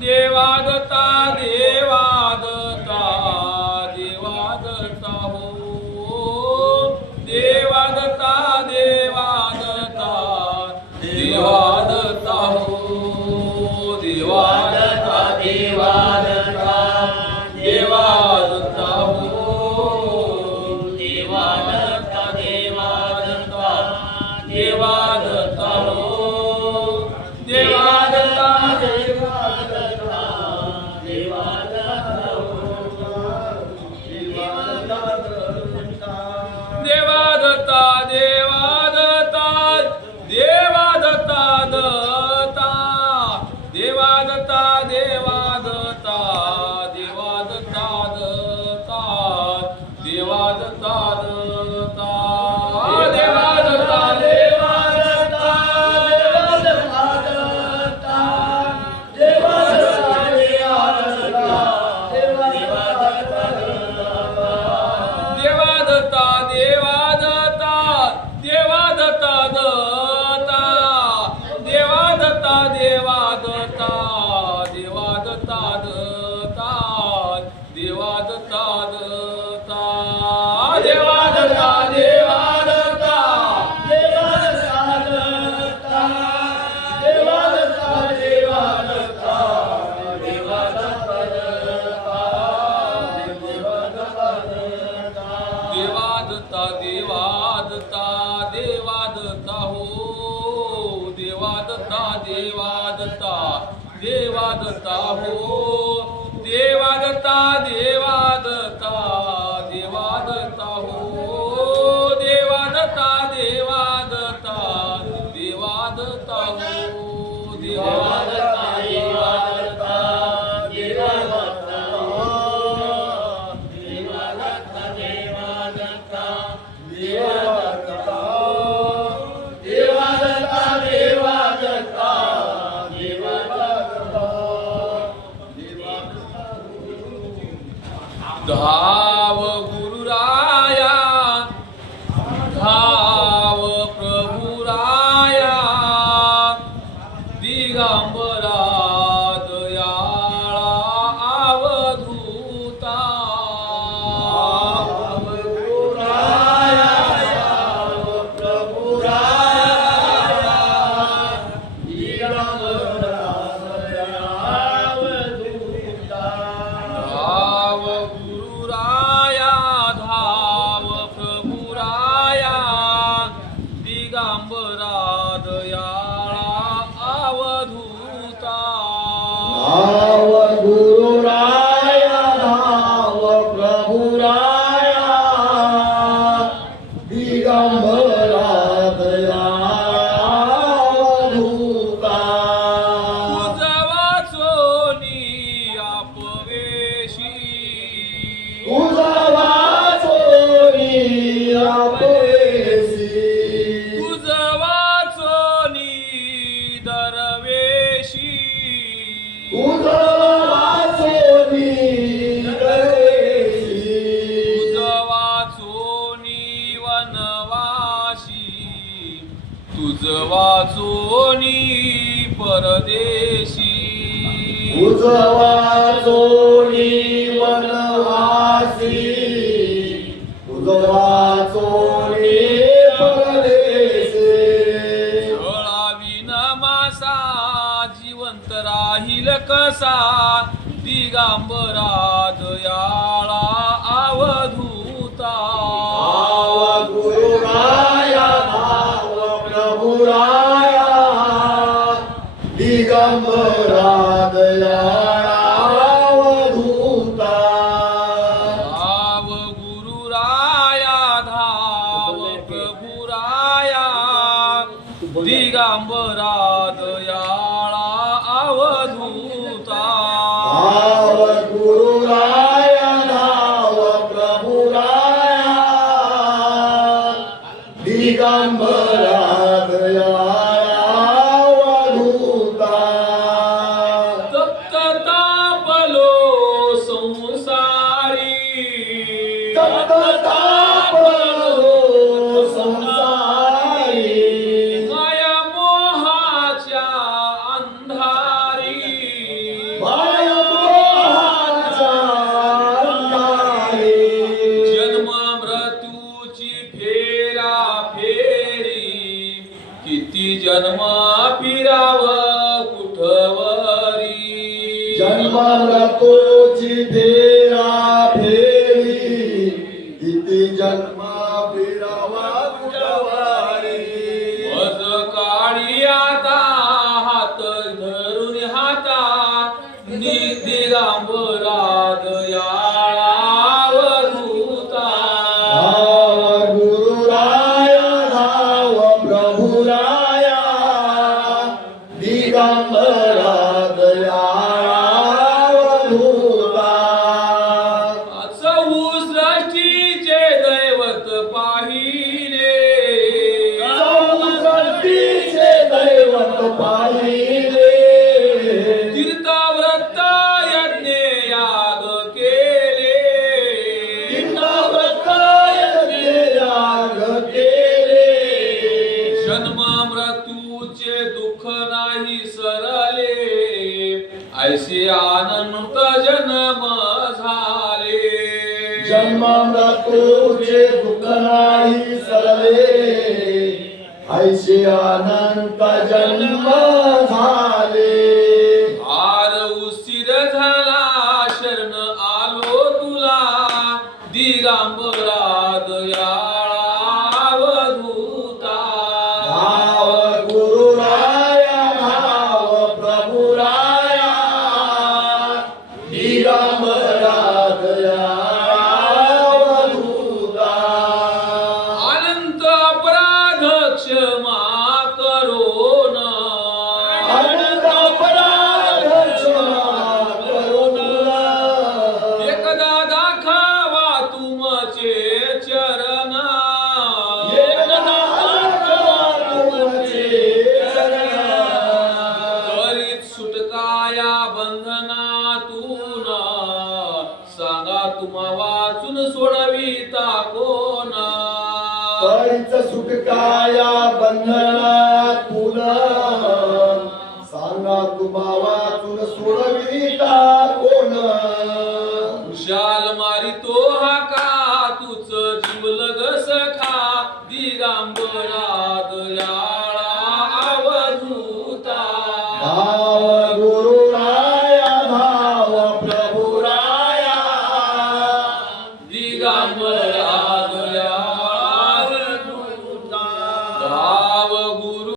देवादत्ता देवादत्ता देवादत्ता हो देवादत्ता देवादत्ता देवादत्ता हो देवादत्ता देवादत्ता देवादत्ता हो देवादत्ता देवादत्ता देवादत्ता हो देवादत्ता देवादत्ता देवादत्ता देवादत्ता दत्ता देवादत्ता देवादत्ता देवादत्ता दत्ता देवादत्ता दत्ता देवादत्ता देवादत्ता देवादत्ता देवादत्ता देवादत्ता देवादत्ता दत्ता देवादत्ता देवादत्ता देवादत्ता दत्ता देवादत्ता दत्ता देवादत्ता देवादत्ता देवादत्ता देवादत्ता देवादत्ता देवादत्ता देवादत्ता हो देवादत्ता देवादत्ता देवादत्ता हो देवादत्ता देवादत्ता देवादत्ता हो देवादत्ता देवादत्ता देवादत्ता हो देवादत्ता देवादत्ता देवादत्ता हो देवादत्ता देवादत्ता देवादत्ता देवादत्ता देवादत्ता देवादत्ता धाव गुरुराया धाव प्रभुराया दिगंबरा दयाळा अवधूता धाव गुरुराया धाव प्रभुराया दिगंबरा दयाळा अवधूता धाव गुरुराया धाव प्रभुराया दिगंबरा दयावधूता उजवा चोनी अपवेशी उजवा चोरी अपयशी उजवा चोनी दरवेशी उजवा चोरी दरेशी तुझवा चोनी वनवाशी तुझवा चोनी परदेशी उजवा चोरी वनवासी उजवा चोरी परदेशी जळाविन मासा जिवंत राहील कसा दिगंबरा दयाळा अवधूता भाव गुरुराया भाव प्रभुराया दिगंबरा दयावधूता धाव गुरुराया धाव प्रभुराया दिगंबरा दयाळा अवधूता भाव गुरुराया धाव प्रभुराया दिगंबरा दयावधूता दत्त जन्म मृत्यूची फेरा फेरी किती जन्म फिरावा कुठवारी वज काळी आता हात धरून हाता दिगंबरा दयाळा अवधूता धाव गुरुराया धाव प्रभुराया दिगंबरा दयाळा अवधूता चहू सृष्टीचे दैवत पाहिले चौसष्टीचे दैवत पाहिले तीर्थव्रत यज्ञ याग केले याग केले जन्म मृत्यूचे दुःख नाही सरले ऐसे अनंत जन्म झाले जन्म मृत्यूचे दुःख नाही सरले ऐसे अनंत जन्म झाले आर उशिर झाला शरण आलो तुला दिगंबरा दयाळा अवधूता धाव गुरुराया धाव प्रभुराया दिगंबरा दयाळा अवधूता अनंत अपराध क्षमा करो न अनंत अपराध क्षमा करुणा एकदा दाखवा तुमचे चरण तुमचे चरण त्वरित सुटका या बंधनातून सांगा तुम्हा वाचून सोडविता कोण परिच सुटकाया बंधनातून सांगा तुम्हा वाचून सोडविता